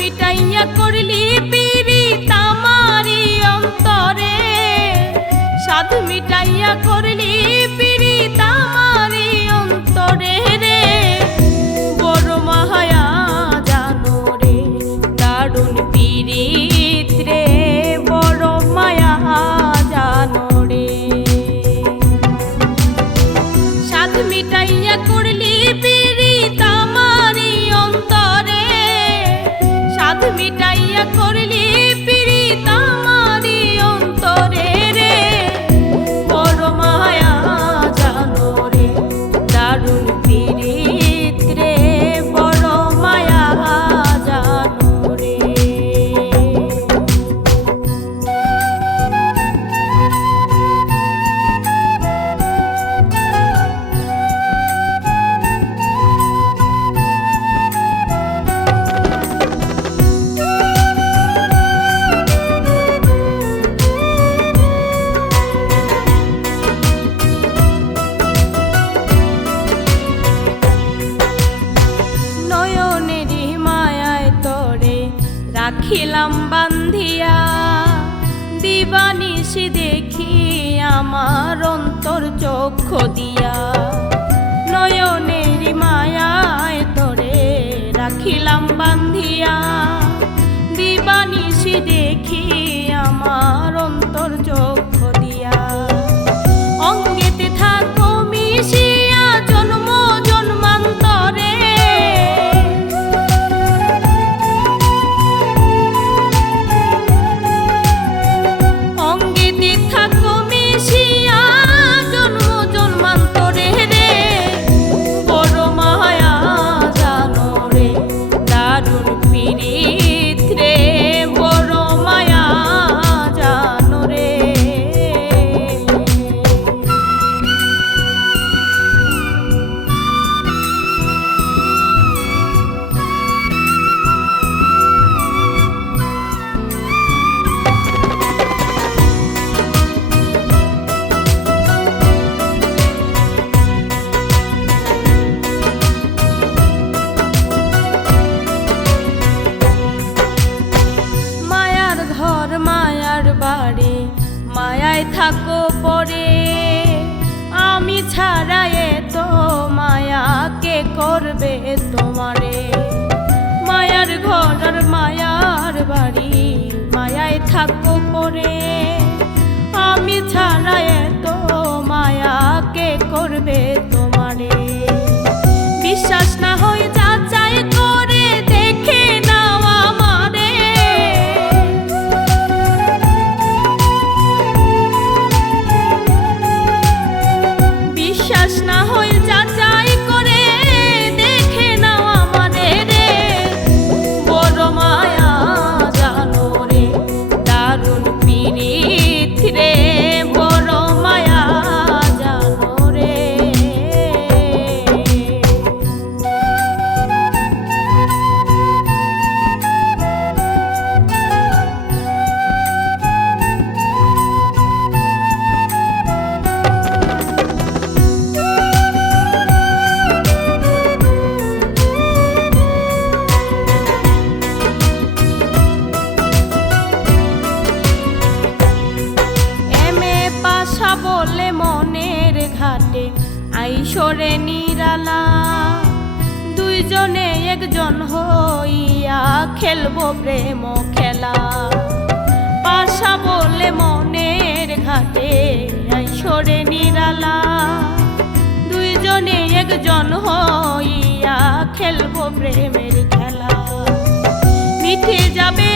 মিটাইয়া করলি পিরি তামারি অন্তরে। সাধ মিটাইয়া করলি রাখিলাম বান্ধিয়া, দিবানিশি দেখি আমার অন্তর চক্ষ দিয়া। নয়নের মায়ায় তরে রাখিলাম বান্ধিয়া, দিবানিশি দেখি আমার অন্তর চক্ষ বাড়ি, মায়ায় থাকো পরে। আমি ছাড়া তো মায়া, কে করবে তোমারে? মায়ার ঘর আর মায়ার বাড়ি, মায়ায় থাকো পরে। আমি ছাড়া তো মায়া আইসরে নিরালা। দুইজনে একজন হইয়া খেলব প্রেম খেলা। পাশা বলে মনের ঘাটে আইসরে নিরালা। দুইজনে একজন হইয়া খেলব প্রেমের খেলা। মিঠে যাবে